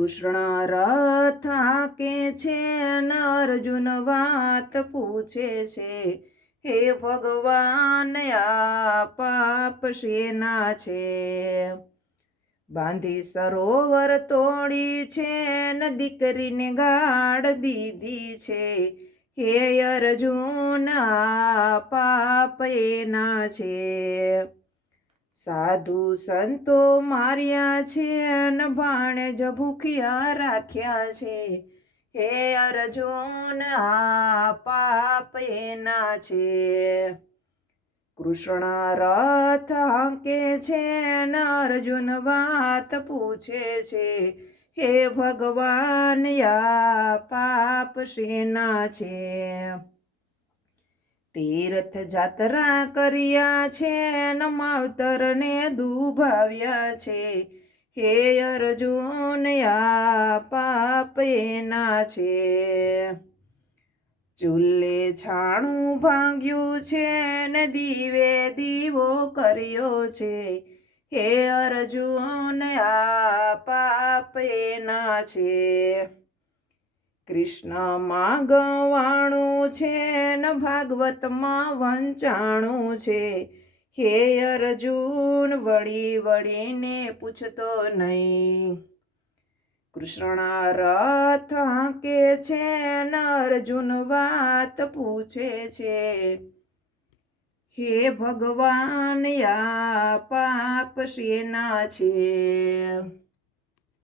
કૃષ્ણ રથ હાંકે છે ને અર્જુન વાત પૂછે છે, હે ભગવાન આ પાપ શેના છે? બાંધી સરોવર તોડી છે ને દીકરીને ગાળ દીધી છે, હે અર્જુન આ પાપ એના છે. સાધુ સંતો માર્યા છે ને ભાણેજ ભૂખ્યા રાખ્યા છે, હે અર્જુન આ પાપ એના છે. કૃષ્ણ રથ હાંકે છે ને અર્જુન વાત પૂછે છે, હે ભગવાન આ પાપ શેના છે? તીર્થ જાત્રા કર્યા છે ને માવતરને દુભાવ્યા છે, હે અર્જુન આ પાપ એના છે. ચૂલે છાણું ભાંગ્યું છે ને દીવે દીવો કર્યો છે, હે અર્જુન આ પાપ એના છે. કૃષ્ણમાં ગવાણું છે ને ભાગવતમાં વંચાણું છે, હે અર્જુન વળી વળીને પૂછતો નહીં. કૃષ્ણ રથ હાંકે છે ને અર્જુન વાત પૂછે છે, હે ભગવાન આ પાપ શેના છે?